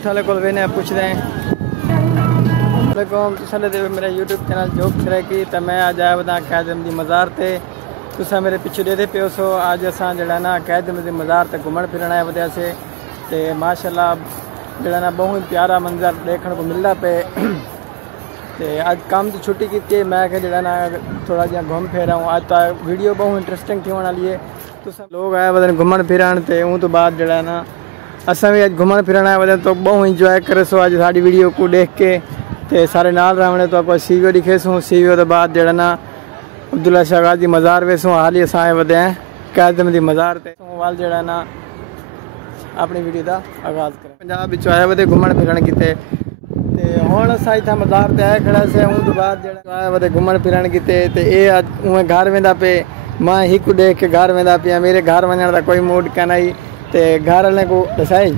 doctor वाले को वेने पूछते हैं मेरा यूट्यूब चैनल जोक सरेकी तो मैं अज आया बता कैदम की मज़ार से तुसा मेरे पिछे देते पे सो अज असा जड़ा ना कैदम की मज़ार से घूमन फिरन आया वजह से तो माशाल्लाह जड़ा ना बहुत प्यारा मंजर देखने को मिलता पे तो अज काम की छुट्टी की मैं जड़ा ना थोड़ा जहा घूम फिर हूँ अज तो वीडियो बहुत इंटरेस्टिंग थी होने वाली है तो सब लोग आए वजन घूमन फिरन तो उन तो बाद जड़ा ना असा भी अज घूमन फिरन आए वजन तो बहुत इंजॉय करे सो अज साड़ी वीडियो को देख के तो सारे नाल रहने तो आप सीवीओ दिखेसूँ सीवीओ तो बाद जड़ा ना अब्दुल्ला शाह गाजी मज़ार वेसूँ हाल ही असा वधे हैं कैदम की मज़ार से वाल जड़ा ना अपनी वीडियो का आगाज़ करें पंजाब आए वधे घूमन फिरन किते हुण असां इत्थां मज़ार ते आए खड़ा से उन तो बाद जड़ा आए वधे घूमन फिरन किते ते ये उवें घर वेंदा पे मैं हिक देख के घर वेंदा पिया मेरे घर वञण दा कोई मूड कान आई ते घर वाले को दसाई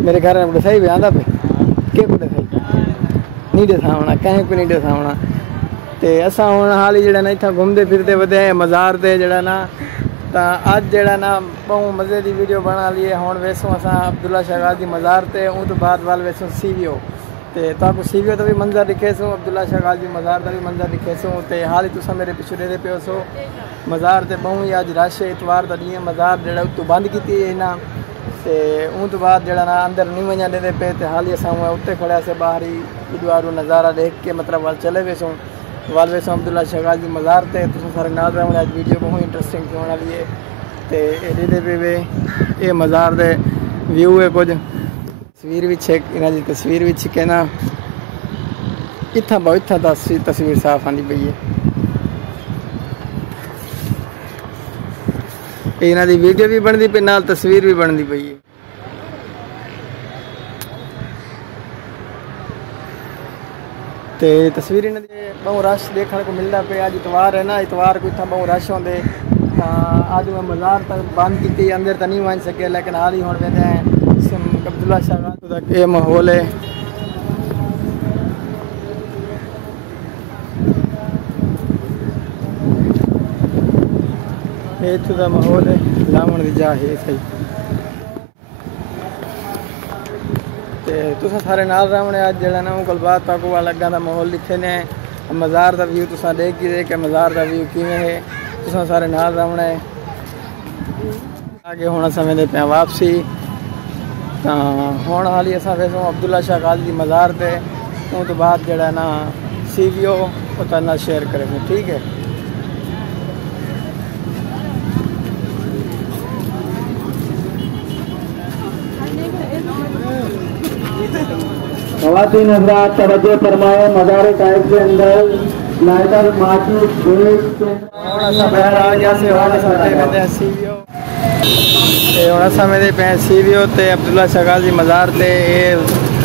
मेरे घर वाले को दसाई भी आंदा पे के को दसाई नहीं दसा होना कहीं को नहीं दसा होना तो असा हूँ हाल ही जड़ा ना इतना घूमते फिरते वधे मज़ार से जड़ा ना तो अज जड़ा ना बहुत मज़े की वीडियो बना ली है हूँ वेसूँ असा अब्दुल्ला शाह गाजी मज़ार से उन तो बाद वाल वेसूँ सीवीओ तो सीवीओ तो भी मंजर दिखेसूँ अब्दुल्ला शाह गाजी मज़ार का भी मंजर दिखेसूँ तो हाल ही तुसा मेरे पिछू दे पे सो मज़ार से बहुत ही अज रश इतवार का डी मज़ार जड़ा उतों बंद की ना तो उन तो बाद जड़ा ना अंदर नहीं वजन दे पे तो हाल ही असा उत्ते खड़ा से बाहर ही बुधवार नज़ारा देख के मतलब वाल चले वेसूँ वाल वेसूँ अब्दुल्ला शाह गाजी मज़ार से तुम सारे नाल रहो अज वीडियो बहुत इंटरेस्टिंग होने वाली है तो ये पे वे ये मज़ार के व्यू है कुछ तस्वीर भी इन्हों की तस्वीर भी के ना इतना बहुत इतना तस्वीर साफ आती पई है इन्हों की वीडियो भी बनती पई नाल तस्वीर भी बनती पई है तो तस्वीर इन्हों बहुत रश देखने को मिलता पे अज इतवार है ना इतवार को इतना बहुत रश होंगे अज मैं मज़ार तक बंद की अंदर तो नहीं वन सके लेकिन हाल ही हूँ वेंदे हैं अब्दुल्ला शाह तक ये माहौल है इतों का माहौल है लावण की जा है सही तो सारे नाल रहने अज जड़ा ना गलबात तक अलग का माहौल लिखे ने मज़ार का व्यू तुसा देख के मज़ार का व्यू किमें है तुसा सारे नाल रहना है आगे होना समय दे पे वापसी तो हूँ हाल ही असा वेसों अब्दुल्ला शाह गाजी की मज़ार से उन तो बाद जड़ा ना सीवीओ उतना शेयर करेंगे ठीक है ख़वातीन हज़रात तवज्जो फरमाए मज़ार कायद के अंदर लाइटर माचूस मेरे पे सीवीओ ते अब्दुल्ला शाह गाजी मज़ार से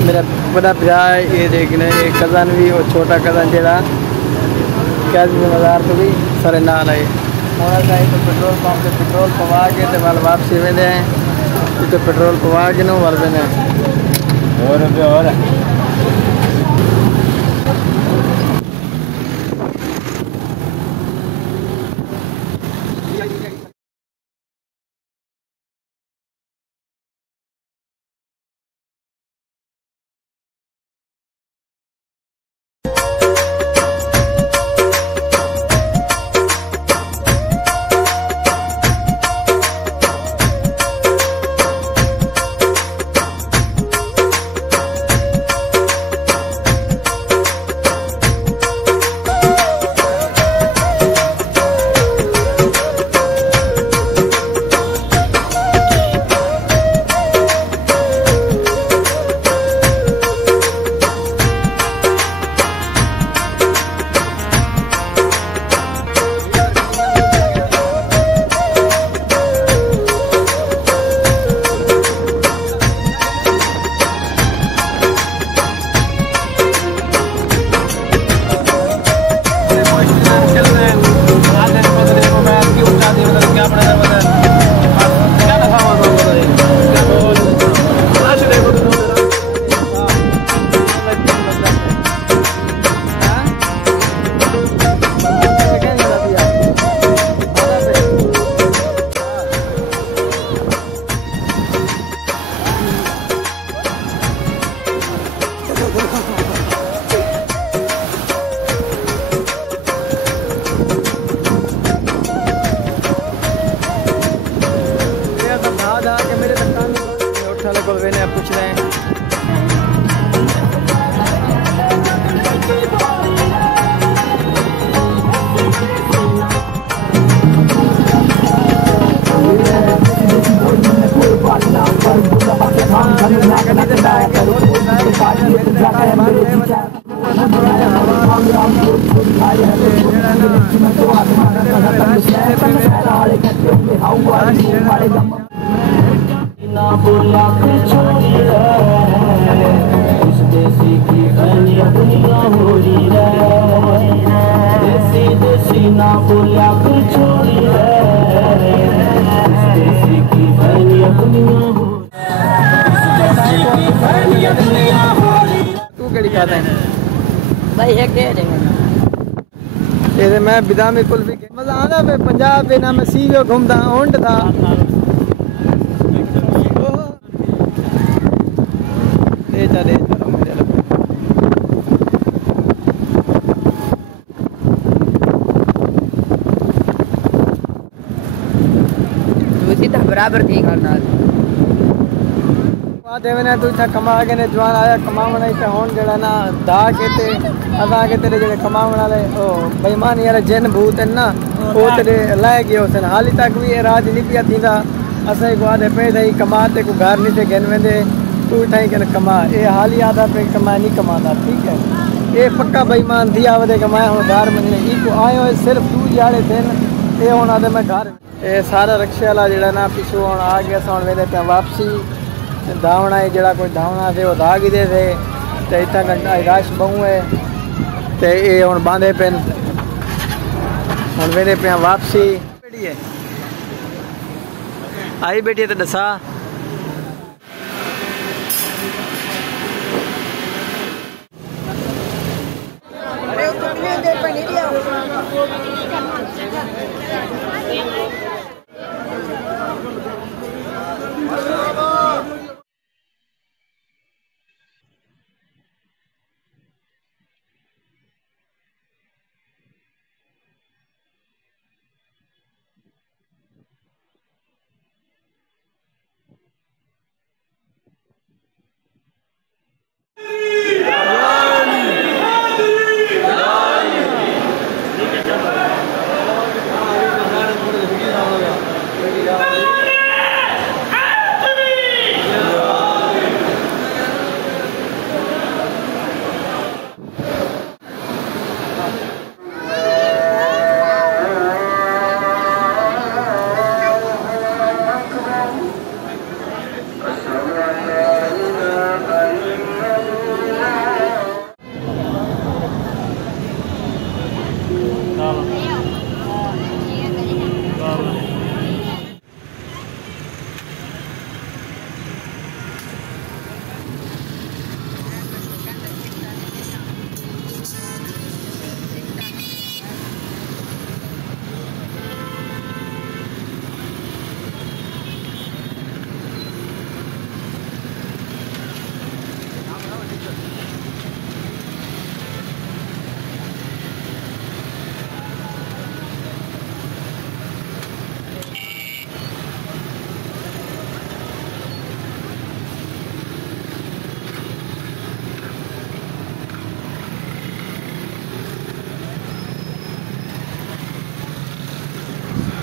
मेरा बड़ा भरा ये देखने एक कज़न भी और छोटा कज़न जरा गाजी मज़ार तो भी सारे नाल आए हूँ तो पेट्रोल पंप से पेट्रोल पवा के वाल वापसी वेंदे हैं तो पेट्रोल पवा के न वल वेंदे हैं और ना बोला फिर छोड़ी रे इस देसी की दुनिया दुनिया हो रही रे देसी देसी ना बोला फिर छोड़ी रे इस देसी की दुनिया दुनिया हो रही तू केड़ी खाता है भाई एक दे देंगे ये मैं बिदामी कुल्फी मजा आंदा पे पंजाब पे ना मैं सीवे घूमदा होंड था दे जा मुझे सीधा बराबर थी करना देवने तू इतना कमा के ने जवान आया कमावण इते होन जड़ा ना दा के ते अदा के तेरे जेड़े कमावण वाले ओ बेईमान यार जिन भूत है ना ओ तेरे लाए गयो सन हाली तक भी राजनीति थींदा असे को आदे पे थई कमा ते को घर नहीं ते गन वेंदे तू इथाई के कमा ए हाली आदा पे कमा नहीं कमादा ठीक है ए पक्का बेईमान थी आवदे कमाया हो घर में ई को आयो सिर्फ तू जाड़े थे ए होन आदे मैं घर ए सारा रिक्शे वाला जेड़ा ना पिछू होन आ गया सन वेंदे पे वापसी धावना है जड़ा कोई धावना थे वो धाग ही दे थे ते इतना घंटा रश बहु है ते ये हुन बांधे पेन हुन वेंदे पे वापसी बेटी है आई बेटी है तो दसा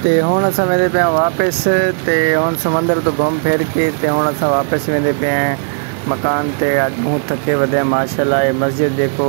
ते हुण असां वेंदे पिया वापस ते हुण समंदर तो घूम फिर के ते हुण असां वापस वेंदे पिया मकान ते अॼु मूं थके वधिया माशाल्लाह ये मस्जिद देखो